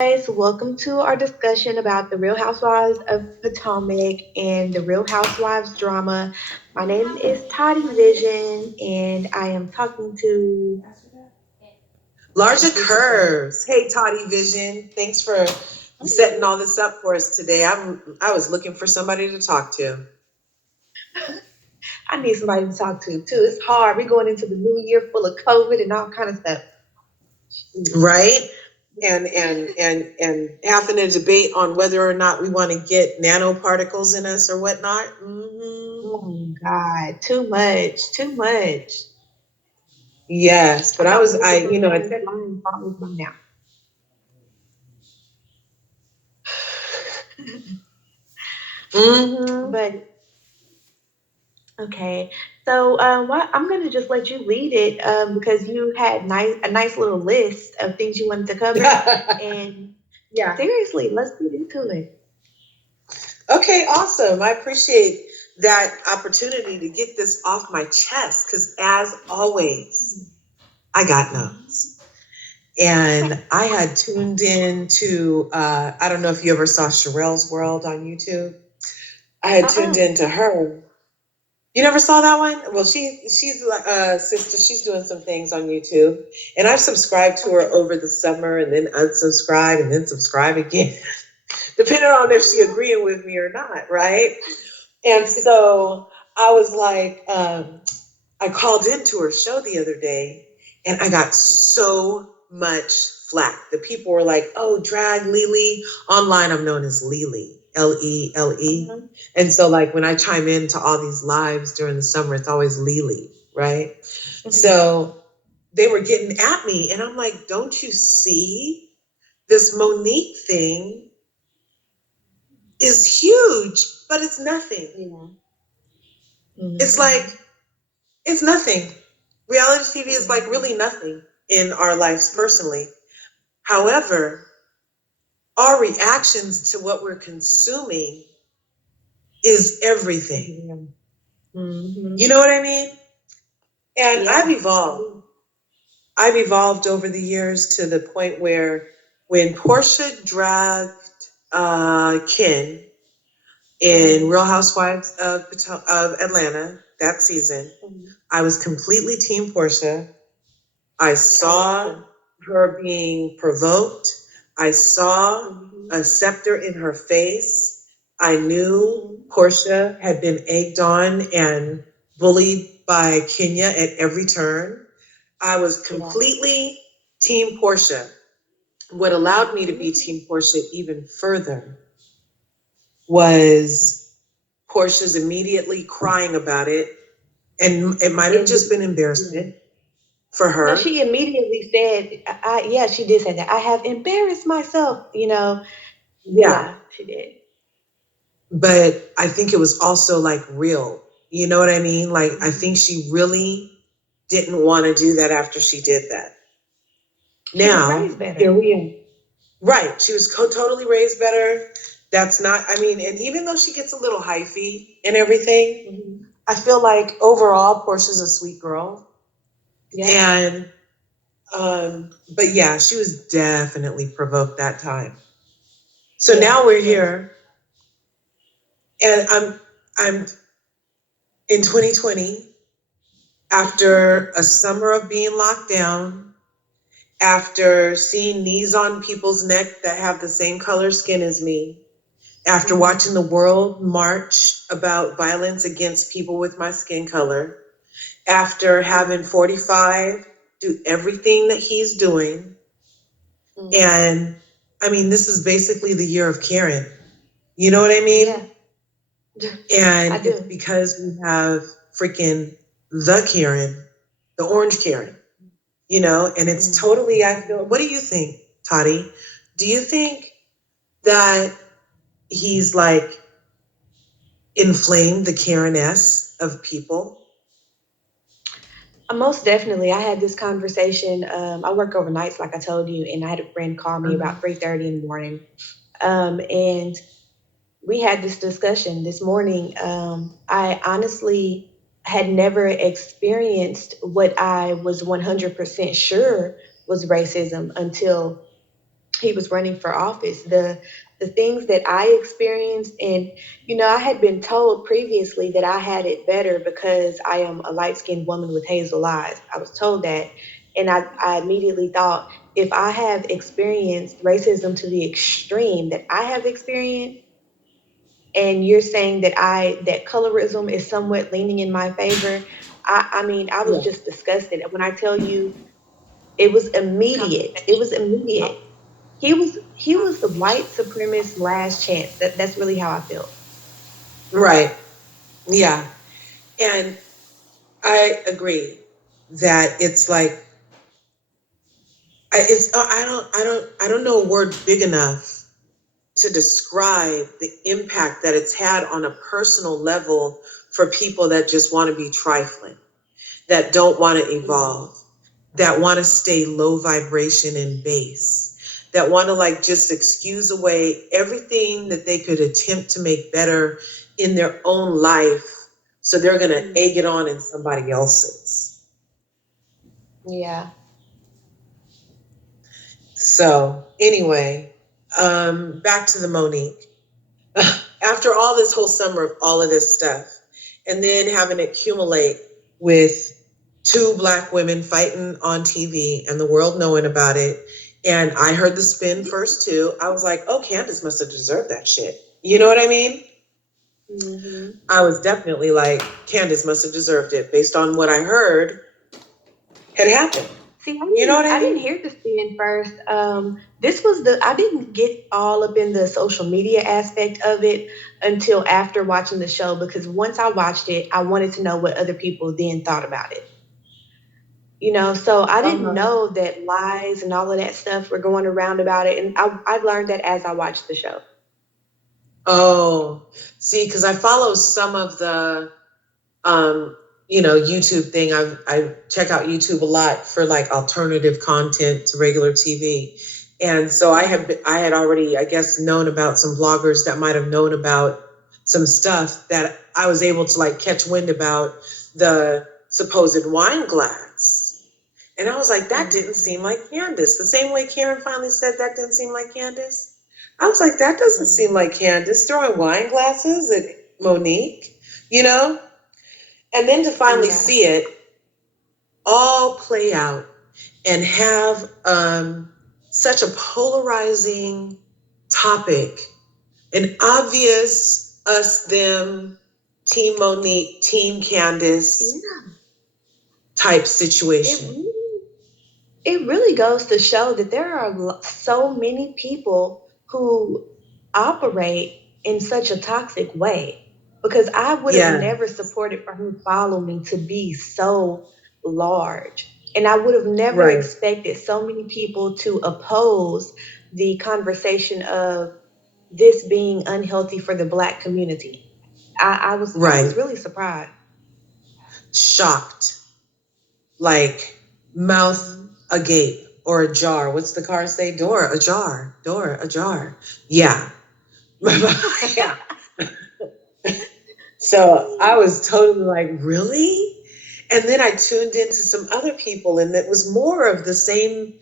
guys, welcome to our discussion about the Real Housewives of Potomac and the Real Housewives drama. My name is Toddy Vision, and I am talking to Larger curves. Hey, Toddy Vision. Thanks for setting all this up for us today. I was looking for somebody to talk to. I need somebody to talk to too. It's hard. We're going into the new year full of COVID and all kind of stuff. Right? And having a debate on whether or not we want to get nanoparticles in us or whatnot. Oh God, too much, too much. Yes, but I was I you know I said line bottles by now. But okay, so what I'm gonna just let you lead it because you had a nice little list of things you wanted to cover, and yeah. seriously, let's get into it. Okay, awesome. I appreciate that opportunity to get this off my chest because, as always, I got notes. And I had tuned in to, I don't know if you ever saw Sherelle's World on YouTube. I had tuned into her. You never saw that one? Well, she's like a sister. She's doing some things on YouTube, and I've subscribed to her over the summer, and then unsubscribe, and then subscribe again, depending on if she agreeing with me or not, right? And so I was like, I called into her show the other day, and I got so much flack. The people were like, "Oh, drag Lele." Online, I'm known as Lele. Lele. And so like when I chime into all these lives during the summer, it's always Lele, right? So they were getting at me, and I'm like, don't you see this Monique thing is huge, but it's nothing. It's like, it's nothing. Reality TV is like really nothing in our lives personally. However, our reactions to what we're consuming is everything. You know what I mean? And I've evolved. I've evolved over the years to the point where when Portia dragged Ken in Real Housewives of Atlanta that season, I was completely Team Portia. I saw her being provoked. I saw a scepter in her face. I knew Portia had been egged on and bullied by Kenya at every turn. I was completely Team Portia. What allowed me to be Team Portia even further was Portia's immediately crying about it. And it might have just been embarrassment for her. No, she immediately said, yeah, she did say that. I have embarrassed myself, Yeah, she did. But I think it was also like real. You know what I mean? Like, I think she really didn't want to do that after she did that. Now, here we are. Right. She was totally raised better. That's not, I mean, and even though she gets a little hyphy and everything, I feel like overall Portia's a sweet girl. Yeah. And, but yeah, she was definitely provoked that time. So now we're here, and I'm in 2020, after a summer of being locked down, after seeing knees on people's neck that have the same color skin as me, after watching the world march about violence against people with my skin color, after having 45 do everything that he's doing. And I mean, this is basically the year of Karen. You know what I mean? Yeah. And it's because we have freaking the Karen, the orange Karen, and it's totally, I feel, what do you think, Toddy? Do you think that he's like inflamed the Karen-ness of people? Most definitely. I had this conversation. I work overnights, like I told you, and I had a friend call me about 3:30 in the morning. And we had this discussion this morning. I honestly had never experienced what I was 100% sure was racism until he was running for office. The things that I experienced, and I had been told previously that I had it better because I am a light skinned woman with hazel eyes. I was told that, and I immediately thought, if I have experienced racism to the extreme that I have experienced, and you're saying that colorism is somewhat leaning in my favor, I mean, I was Yeah. just disgusted. When I tell you, it was immediate. It was immediate. He was the white supremacist last chance. That's really how I feel. Right. Yeah. And I agree that it's like I don't know a word big enough to describe the impact that it's had on a personal level for people that just want to be trifling, that don't want to Mhm. evolve, that want to stay low vibration and base, that want to like just excuse away everything that they could attempt to make better in their own life. So they're going to egg it Mhm. on in somebody else's. Yeah. So anyway, back to the Monique. After all this whole summer of all of this stuff, and then having it accumulate with two Black women fighting on TV and the world knowing about it, and I heard the spin first too, I was like, oh, Candice must have deserved that shit. You know what I mean? Mhm. I was definitely like, Candice must have deserved it based on what I heard had happened. See, You know what I I didn't mean? hear the spin first. This was the I didn't get all up in the social media aspect of it until after watching the show, because once I watched it, I wanted to know what other people then thought about it. So I didn't Uh-huh. know that lies and all of that stuff were going around about it, and I've learned that as I watched the show. Oh, see, because I follow some of the um, YouTube thing. I check out YouTube a lot for like alternative content to regular TV. And so I had already, I guess, known about some bloggers that might have known about some stuff that I was able to like catch wind about the supposed wine glass. And I was like, that didn't seem Mhm. like Candice. The same way Karen finally said that didn't seem like Candice. I was like, that doesn't seem Mhm. like Candice throwing wine glasses at Monique, you know? And then to finally Yeah. see it all play out and have such a polarizing topic, an obvious us them, Team Monique, Team Candice Yeah. type It situation. really it really goes to show that there are so many people who operate in such a toxic way, because I would have Yeah, never supported for her following to be so large, and I would have never right, expected so many people to oppose the conversation of this being unhealthy for the Black community. I was right. really surprised. Shocked, like mouth Mhm. agape or ajar. What's the car say? Door ajar, door ajar. Yeah. Yeah. So I was totally like, really? And then I tuned into some other people, and it was more of the same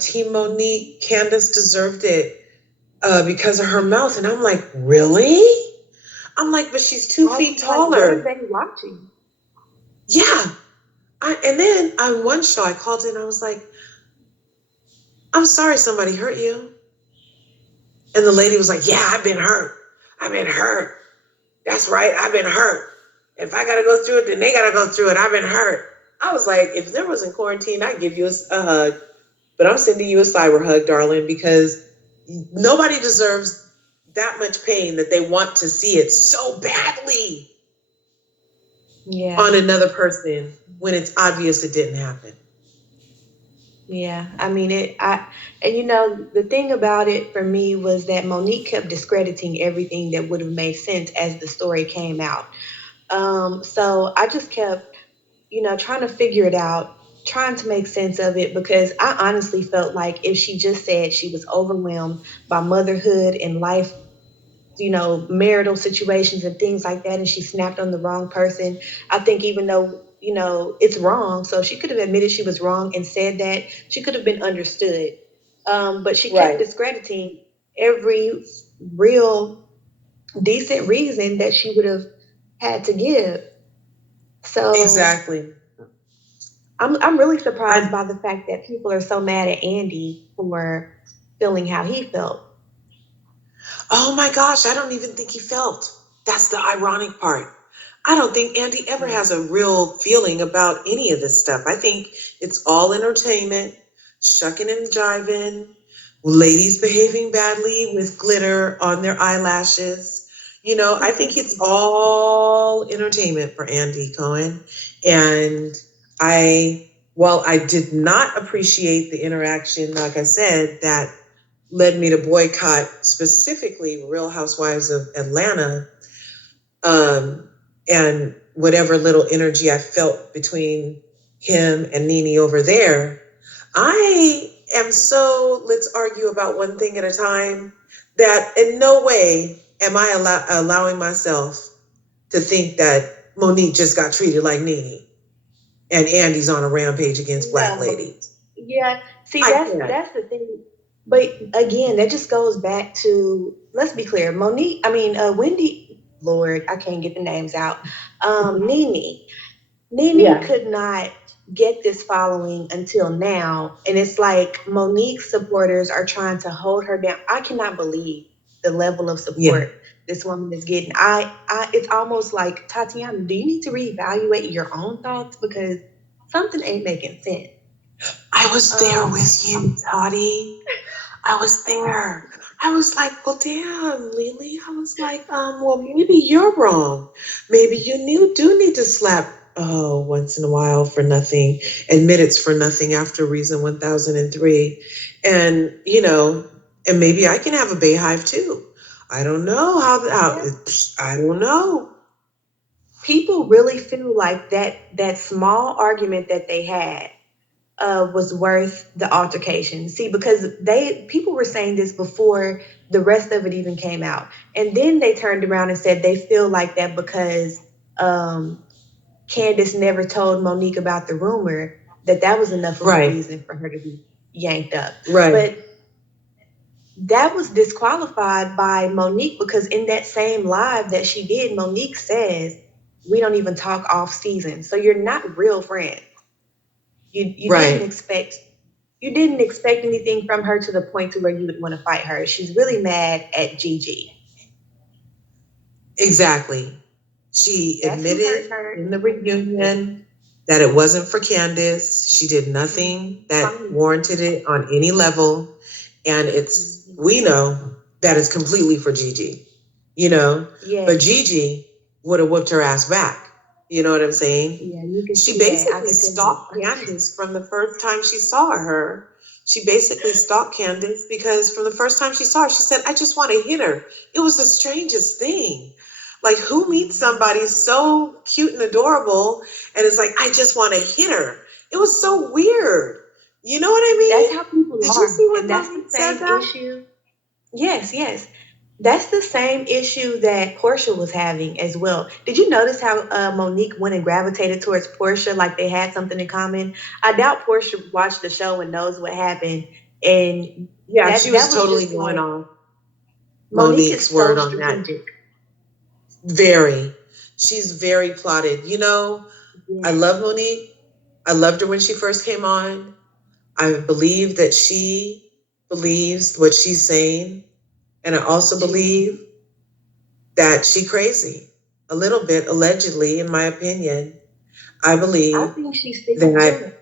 Team Monique. Candice deserved it because of her mouth. And I'm like, really? I'm like, but she's two I feet was like, what are taller. they watching? Yeah. And then on one show, I called in, I was like, I'm sorry somebody hurt you. And the lady was like, yeah, I've been hurt. I've been hurt. That's right. I've been hurt. If I got to go through it, then they got to go through it. I've been hurt. I was like, if there wasn't quarantine, I'd give you a hug. But I'm sending you a cyber hug, darling, because nobody deserves that much pain that they want to see it so badly Yeah. on another person when it's obvious it didn't happen. Yeah, I mean and the thing about it for me was that Monique kept discrediting everything that would have made sense as the story came out. So I just kept, trying to figure it out, trying to make sense of it, because I honestly felt like if she just said she was overwhelmed by motherhood and life, marital situations and things like that, and she snapped on the wrong person. I think even though, it's wrong, so she could have admitted she was wrong and said that, she could have been understood. But she kept Right. discrediting every real decent reason that she would have had to give. So Exactly. I'm really surprised I by the fact that people are so mad at Andy for feeling how he felt. Oh my gosh, I don't even think he felt. That's the ironic part. I don't think Andy ever Yeah. has a real feeling about any of this stuff. I think it's all entertainment, shucking and jiving, ladies behaving badly with glitter on their eyelashes. I think it's all entertainment for Andy Cohen. And while I did not appreciate the interaction, like I said, that led me to boycott specifically Real Housewives of Atlanta, and whatever little energy I felt between him and Nene over there. I am so, let's argue about one thing at a time, that in no way am I allowing myself to think that Monique just got treated like Nene and Andy's on a rampage against black No. ladies. Yeah. See, I that's can't. that's the thing. But again, that just goes back to, let's be clear. Wendy, Lord, I can't get the names out. Nene. Nene Yeah. could not get this following until now. And it's like Monique's supporters are trying to hold her down. I cannot believe the level of Yeah. support this woman is getting. It's almost like, Tatiana, do you need to reevaluate your own thoughts? Because something ain't making sense. I was there Um, with you, Toddy. I was there. I was like, well, damn, Lily. I was like, well, maybe you're wrong. Maybe do need to slap once in a while for nothing, admit it's for nothing after Reason 1003. And, and maybe I can have a Bayhive too. I don't know yeah. I don't know. People really feel like that small argument that they had was worth the altercation. See, because people were saying this before the rest of it even came out, and then they turned around and said they feel like that because um, Candice never told Monique about the rumor, that was enough of a Right, reason for her to be yanked up. right, But that was disqualified by Monique, because in that same live that she did, Monique says, "We don't even talk off season, so you're not real friends. You didn't right. expect anything from her to the point to where you would want to fight her. She's really mad at Gigi. Exactly. She That's who hurt admitted her. in the reunion that it wasn't for Candice. She did nothing that Fine. warranted it on any level. And we know that it's completely for Gigi, you know, but Yes. Gigi would have whooped her ass back. You know what I'm saying? Yeah, you can She see that. I basically can tell you. stalked Candice from the first time she saw her. She basically stalked Candice because from the first time she saw her, she said, I just want to hit her. It was the strangest thing. Like, who meets somebody so cute and adorable and is like, I just want to hit her? It was so weird. You know what I That's mean? how people Did you are. see when And that's the Monique said same that? issue. Yes, yes. That's the same issue that Portia was having as well. Did you notice how Monique went and gravitated towards Portia like they had something in common? I doubt Portia watched the show and knows what happened. And Yeah, she that was was totally just going like, on Monique is Monique's so word on that. strategic. Very. She's very plotted. I Yes. love Monique. I loved her when she first came on. I believe that she believes what she's saying. And I also She believe that she crazy. A little bit, allegedly, in my opinion. I I believe think she's sticking to that it.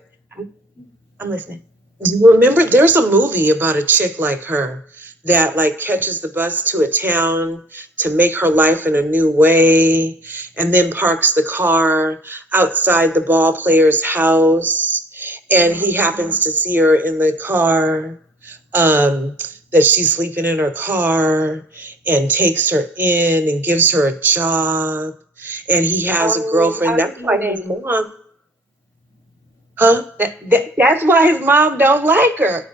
I'm listening. you remember there's a movie about a chick like her that like catches the bus to a town to make her life in a new way and then parks the car outside the ball player's house and he happens to see her in the car, that she's sleeping in her car and takes her in and gives her a job and he has a Oh, girlfriend. I That's see why his that. mom, huh? That's why his mom don't like her.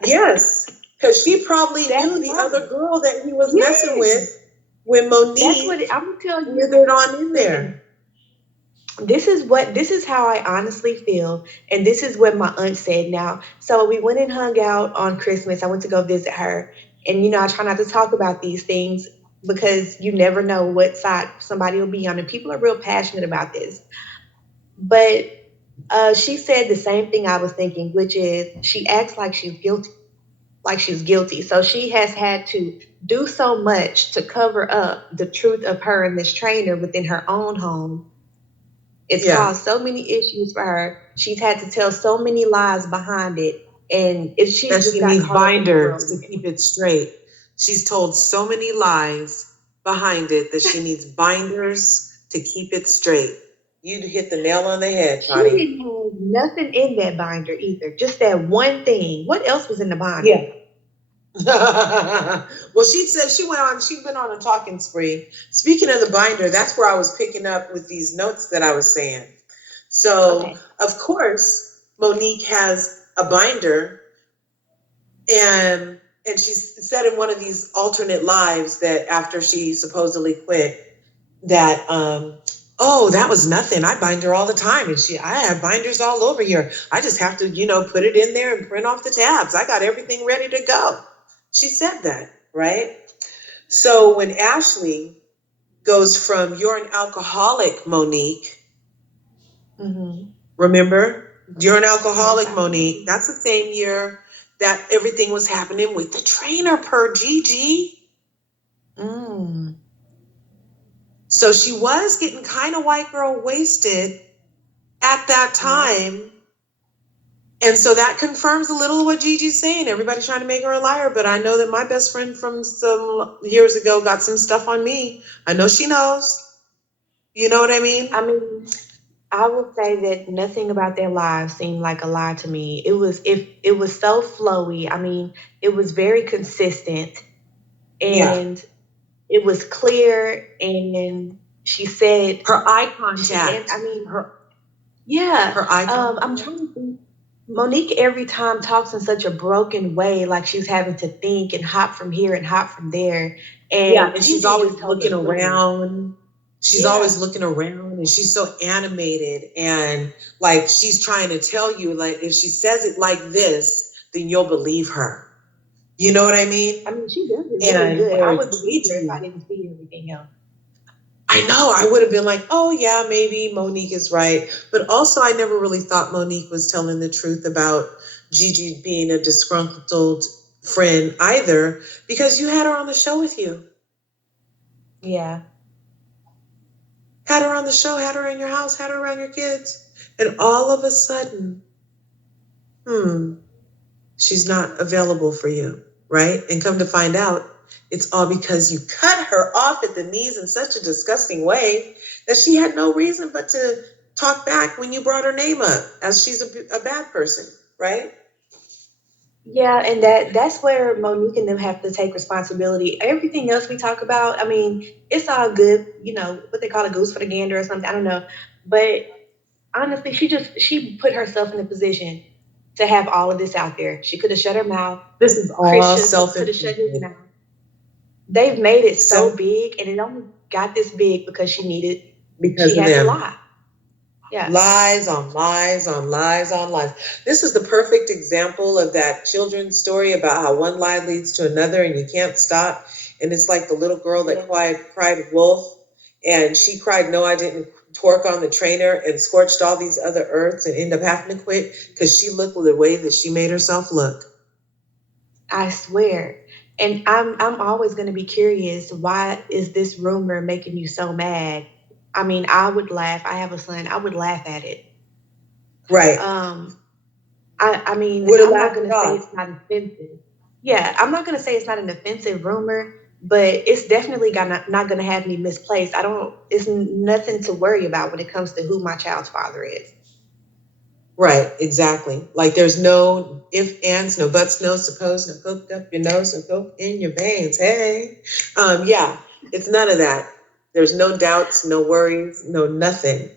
Yes, because she probably That's knew the why. other girl that he was messing Yes. with when That's what Monique I'm gonna tell you. withered on in Listen, there. this is how I honestly feel, and this is what my aunt said. Now, so we went and hung out on Christmas. I went to go visit her, and I try not to talk about these things because you never know what side somebody will be on, and people are real passionate about this. But she said the same thing I was thinking, which is she acts like she's guilty, like she's guilty. So she has had to do so much to cover up the truth of her and this trainer within her own home. It's Yeah. caused so many issues for her. She's had to tell so many lies behind it, and she's That just she got needs caught up in the binders to whirlwind. keep it straight. She's told so many lies behind it that she needs binders to keep it straight. You hit the nail on the head, She Toddy. didn't have nothing in that binder either, just that one thing. What else was in the binder? Yeah. Well, she said she'd been on a talking spree. Speaking of the binder, that's where I was picking up with these notes that I was saying. So, Okay. of course, Monique has a binder, and she said in one of these alternate lives that after she supposedly quit, that oh, that was nothing. I bind her all the time, and I have binders all over here. I just have to put it in there and print off the tabs. I got everything ready to go. She said that, right? So when Ashley goes from "you're an alcoholic, Monique," Mm-hmm. remember, "you're an Yes, alcoholic, I Monique," remember. that's the same year that everything was happening with the trainer per Gigi. Mm. So she was getting kind of white girl wasted at that Yep. time. And so that confirms a little of what Gigi's saying. Everybody's trying to make her a liar, but I know that my best friend from some years ago got some stuff on me. I know she knows. You know what I mean? I mean, I would say that nothing about their lives seemed like a lie to me. It was so flowy. I mean, it was very consistent, Yeah. and it was clear. And she said Her eye and contact. I mean, Her yeah. her eye I'm contact. trying to think. Monique every time talks in such a broken way, like she's having to think and hop from here and hop from there. Yeah, And and she's Gigi always just told her looking clearly, around. She's always yeah, looking around, and she's so animated, and like she's trying to tell you, like, if she says it like this, then you'll believe her. You know what I mean? I mean, she does it really And good. I whereas would believe her if I Gigi, didn't see everything else. I know I would have been like, oh yeah, maybe Monique is right. But also I never really thought Monique was telling the truth about Gigi being a disgruntled friend either, because you had her on the show with you. Yeah. Had her on the show, had her in your house, had her around your kids. And all of a sudden, hmm, she's not available for you, right? And come to find out, it's all because you cut her off at the knees in such a disgusting way that she had no reason but to talk back when you brought her name up as she's a bad person, right? Yeah, and that's where Monique and them have to take responsibility. Everything else we talk about, I mean, it's all good, what they call a goose for the gander or something. I don't know. But honestly, she put herself in a position to have all of this out there. She could have shut her mouth. This is Chris all could have shut his self-inflicted. mouth. They've made it so Self big, and it only got this big because because she of had to them. lie. Yeah. Lies on lies on lies on lies. This is the perfect example of that children's story about how one lie leads to another and you can't stop. And it's like the little girl that Yeah. cried wolf, and she cried, no, I didn't twerk on the trainer, and scorched all these other earths and ended up having to quit because she looked the way that she made herself look. I swear. And I'm always going to be curious, why is this rumor making you so mad? I mean, I would laugh. I have a son. I would laugh at it. Right. Um I mean, Would have I'm not laughed going it to say off. it's not offensive. Yeah, I'm not going to say it's not an offensive rumor, but it's definitely not going to have me misplaced. I don't it's nothing to worry about when it comes to who my child's father is. Right, exactly. Like there's no if, ands, no buts, no suppose, no coke up your nose, no coke in your veins. Hey. Yeah, it's none of that. There's no doubts, no worries, no nothing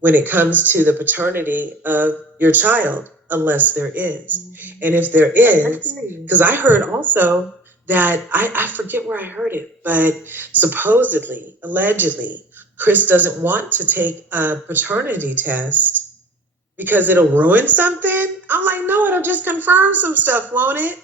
when it comes to the paternity of your child, unless there is. Mhm. And if there Unless is, there is. because I heard also that I forget where I heard it, but supposedly, allegedly, Chris doesn't want to take a paternity test because it'll ruin something. I'm like, no, it'll just confirm some stuff, won't it?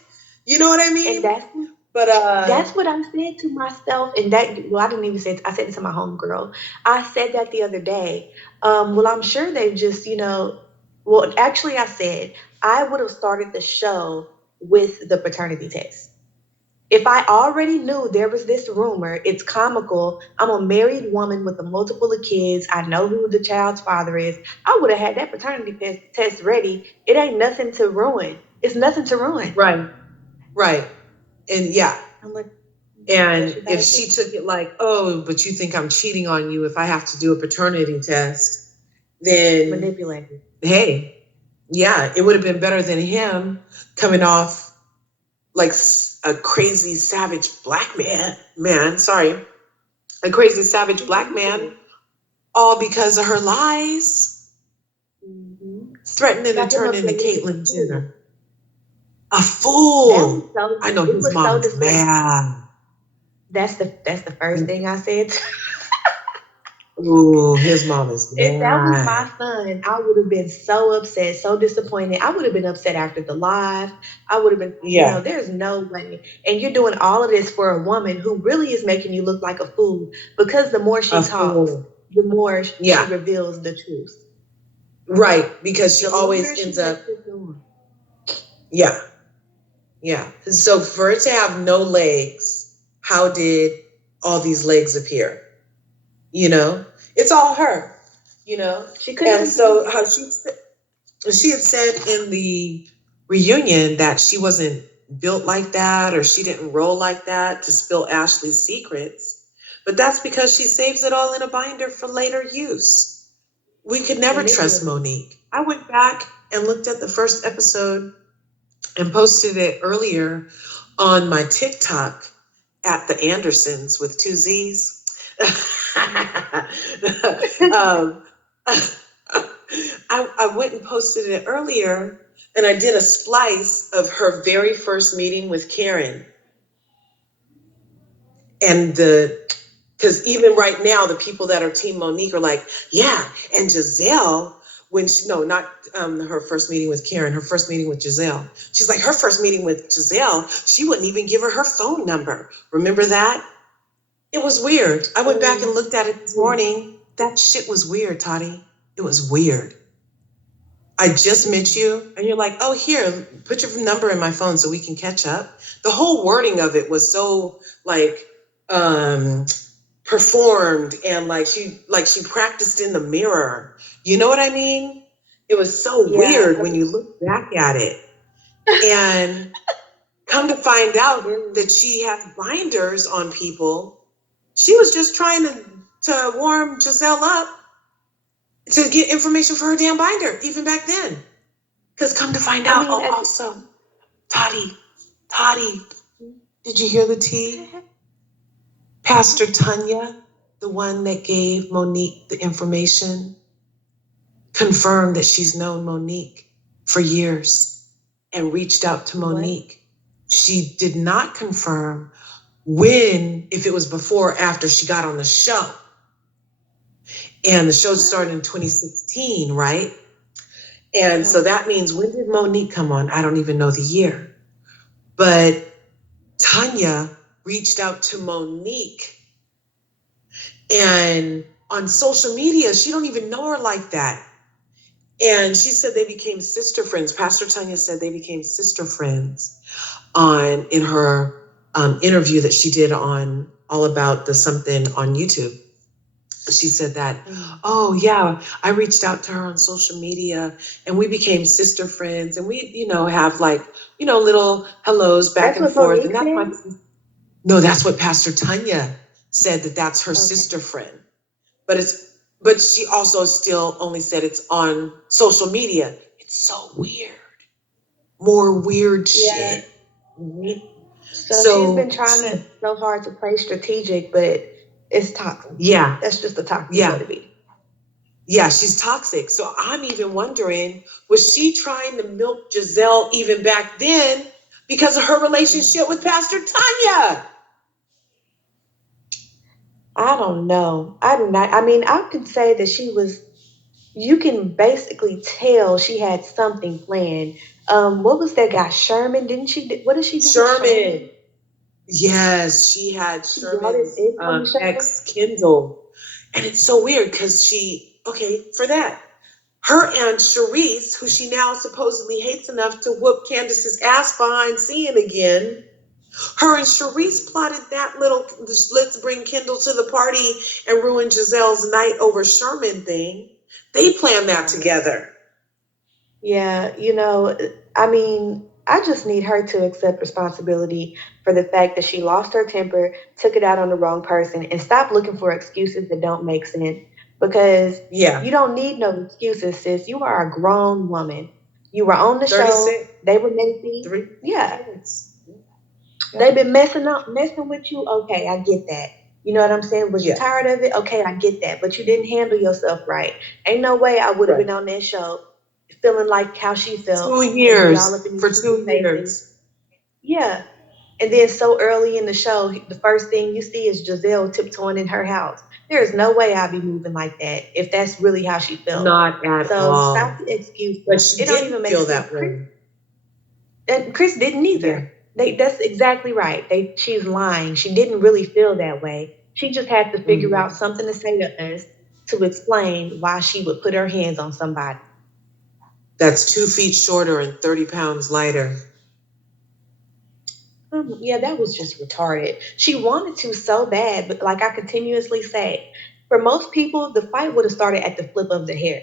You know what I mean? And that's what I said to myself, and I didn't even say it, I said it to my homegirl. I said that the other day. Well, I'm sure they've just, well, actually, I said I would have started the show with the paternity test. If I already knew there was this rumor, it's comical. I'm a married woman with a multiple of kids. I know who the child's father is. I would have had that paternity test ready. It ain't nothing to ruin. It's nothing to ruin. Right. And yeah. I'm like, and if she took it like, oh, but you think I'm cheating on you if I have to do a paternity test, then manipulated. Hey, yeah, it would have been better than him coming off like a crazy savage black a crazy savage black man, all because of her lies, threatening to turn into Caitlyn Jenner. A fool. I know his mom is mad. That's the first thing I said. Ooh, his mom is mad. If that was my son, I would have been so upset, so disappointed. I would have been upset after the live. I would have been, there's no way. And you're doing all of this for a woman who really is making you look like a fool, because the more she talks, the more she reveals the truth. Right, because she always ends up. Yeah. So for it to have no legs, how did all these legs appear? It's all her. She couldn't. And so how she had said in the reunion that she wasn't built like that, or she didn't roll like that to spill Ashley's secrets. But that's because she saves it all in a binder for later use. We could never trust Monique. I went back and looked at the first episode and posted it earlier on my TikTok at the Andersons with 2 Z's. I went and posted it earlier, and I did a splice of her very first meeting with Karen. And because even right now, the people that are Team Monique are like, yeah, and Gizelle, not her first meeting with Karen, her first meeting with Gizelle. She's like, her first meeting with Gizelle, she wouldn't even give her phone number. Remember that? It was weird. I went back and looked at it this morning. That shit was weird, Toddy. It was weird. I just met you, and you're like, oh, here, put your number in my phone so we can catch up. The whole wording of it was so performed, and like she practiced in the mirror. You know what I mean? It was so weird when you look back at it. And come to find out that she has binders on people. She was just trying to warm Gizelle up to get information for her damn binder, even back then. Because come to find out, also, Toddy, did you hear the tea? Pastor Tanya, the one that gave Monique the information, confirmed that she's known Monique for years and reached out to Monique. What? She did not confirm if it was before or after she got on the show. And the show started in 2016, right? And so that means, when did Monique come on? I don't even know the year. But Tanya reached out to Monique. And on social media, she don't even know her like that. And she said they became sister friends. Pastor Tanya said they became sister friends in her interview that she did on All About the Something on YouTube. She said that, oh yeah, I reached out to her on social media and we became sister friends, and we, have little hellos back and forth. And that's what Pastor Tanya said, that's her sister friend. But she also still only said it's on social media. It's so weird. More weird shit. So she's been trying so hard to play strategic, but it's toxic. Yeah. That's just the toxic way to be. Yeah, she's toxic. So I'm even wondering, was she trying to milk Gizelle even back then because of her relationship with Pastor Tanya? I don't know. I do not. I mean, I could say that she was. You can basically tell she had something planned. What was that guy Sherman? Didn't she? What did she do with Sherman. Sherman? Yes, she had She brought his Sherman's ex on the show. ex Kindle. And it's so weird because okay, for that, her and Charisse, who she now supposedly hates enough to whoop Candice's ass behind seeing again, her and Charisse plotted that little let's bring Kendall to the party and ruin Gizelle's night over Sherman thing. They planned that together. Yeah, I mean, I just need her to accept responsibility for the fact that she lost her temper, took it out on the wrong person, and stop looking for excuses that don't make sense. Because Yeah. you don't need no excuses, sis. You are a grown woman. You were on the show. 36. They were messy. 3 Yeah. kids. They've been messing with you. Okay, I get that. You know what I'm saying? Was you Yeah. tired of it? Okay, I get that. But you didn't handle yourself right. Ain't no way I would have Right. been on that show feeling like how she felt and be all up2 years. in For these people's 2 years. faces. Yeah. And then so early in the show, the first thing you see is Gizelle tiptoeing in her house. There is no way I'd be moving like that if that's really how she felt. Not at So stop all. the excuses. But she It don't even didn't make feel sense. that way. Chris didn't Yeah. either. That's exactly right. She's lying. She didn't really feel that way. She just had to figure Mm-hmm. out something to say to us to explain why she would put her hands on somebody. That's 2 feet shorter and 30 pounds lighter. Yeah, that was just retarded. She wanted to so bad, but like I continuously say, for most people, the fight would have started at the flip of the hair.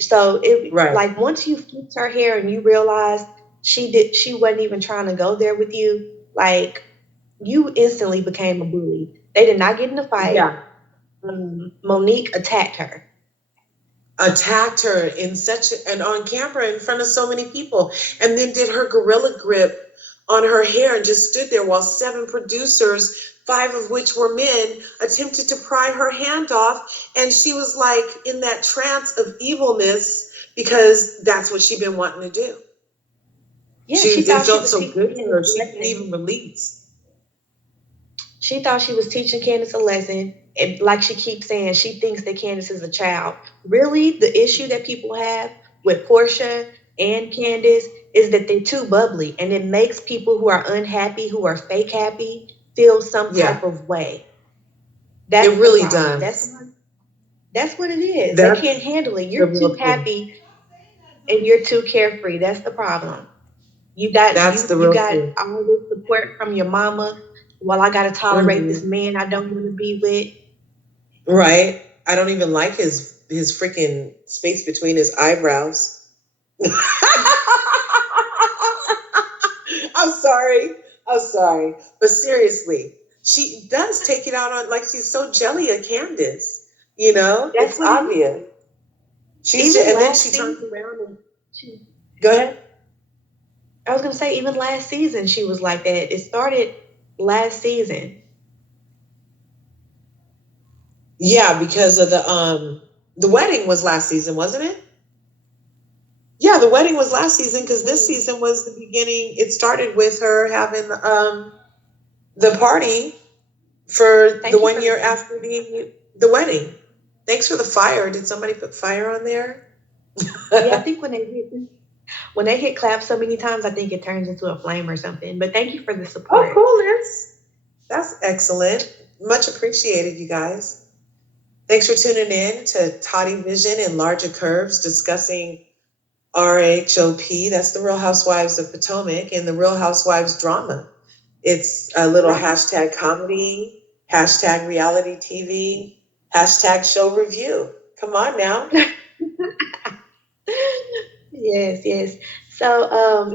So it Right. like once you flipped her hair and you realized she wasn't even trying to go there with you, like you instantly became a bully. They did not get in a fight. Yeah. Monique attacked her. Attacked her in and on camera in front of so many people, and then did her gorilla grip on her hair and just stood there while 7 producers, 5 of which were men, attempted to pry her hand off, and she was like in that trance of evilness because that's what she'd been wanting to do. Yeah, She she It thought she felt was so teaching good for Candice her. a She didn't lesson. even release. She thought she was teaching Candice a lesson. And like she keeps saying, she thinks that Candice is a child. Really, the issue that people have with Portia and Candice is that they're too bubbly. And it makes people who are unhappy, who are fake happy, feel some Yeah, type of way. it That's the really problem. does. That's what it is. They That's can't handle it. the You're too real thing. happy and you're too carefree. That's the problem. You got That's you the you real got thing. all this support from your mama while I gotta tolerate this Hmm. man I don't want to be with. Right? I don't even like his freaking space between his eyebrows. I'm sorry. I'm sorry. But seriously, she does take it out on, like, she's so jelly at Candice. That's It's what it is. obvious. Even And then last she turns season, around and she, go ahead. I was gonna say even last season she was like that. It started last season. Yeah, because of the wedding was last season, wasn't it? Yeah, the wedding was last season because this season was the beginning. It started with her having the party for the Thank you one for year the after the wedding. Thanks for the fire. Did somebody put fire on there? yeah. I think when they hit clap so many times, I think it turns into a flame or something. But thank you for the Oh, support. coolness. That's excellent. Much appreciated, you guys. Thanks for tuning in to Toddy Vision and Larger Curves discussing RHOP. That's the Real Housewives of Potomac and the Real Housewives drama. It's a little Right. hashtag comedy, hashtag reality TV, hashtag show review. Come on now. Yes, yes. So,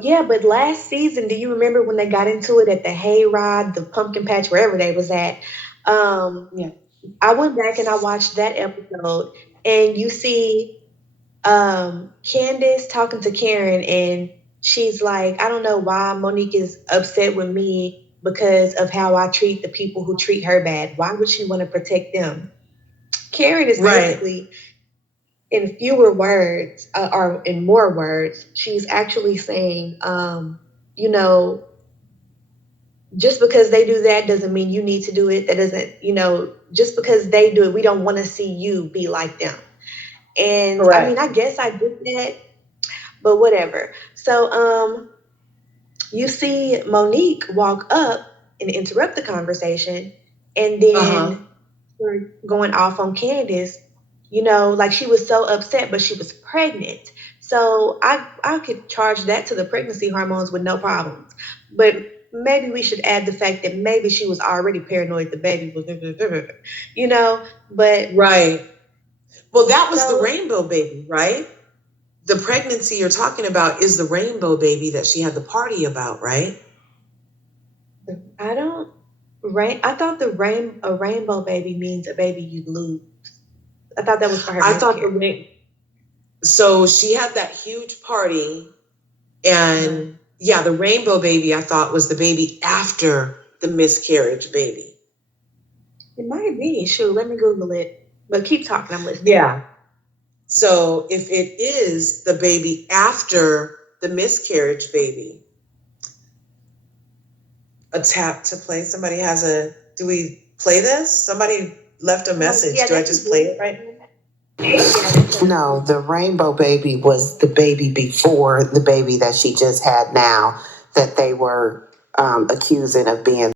yeah, but last season, do you remember when they got into it at the hayride, the pumpkin patch, wherever they was at? Um, Yeah. I went back and I watched that episode, and you see Candice talking to Karen, and she's like, I don't know why Monique is upset with me because of how I treat the people who treat her bad. Why would she want to protect them? Karen is Right. basically, in fewer words, or in more words, she's actually saying, you know, just because they do that doesn't mean you need to do it. That doesn't, just because they do it, we don't want to see you be like them. And I mean, Correct. I guess I did that, but whatever. So, you see Monique walk up and interrupt the conversation, and Uh-huh. then we're going off on Candice, like she was so upset, but she was pregnant. So I could charge that to the pregnancy hormones with no problems. But maybe we should add the fact that maybe she was already paranoid the baby was, but Right. Well, that was the so rainbow baby, right? The pregnancy you're talking about is the rainbow baby that she had the party about, right? I don't I thought a rainbow baby means a baby you lose. I thought that was for her I thought miscarriage. so she had that huge party, Uh-huh. and yeah, the rainbow baby I thought was the baby after the miscarriage baby. It might be. Shoot, let me Google it. But keep talking, I'm listening. Yeah. So if it is the baby after the miscarriage baby, a tap to play. Somebody has do we play this? Somebody left a message. Yeah, Do I they can just do play it. it right? Yeah, that's what No, the rainbow baby was the baby before the baby that she just had now that they were accusing of being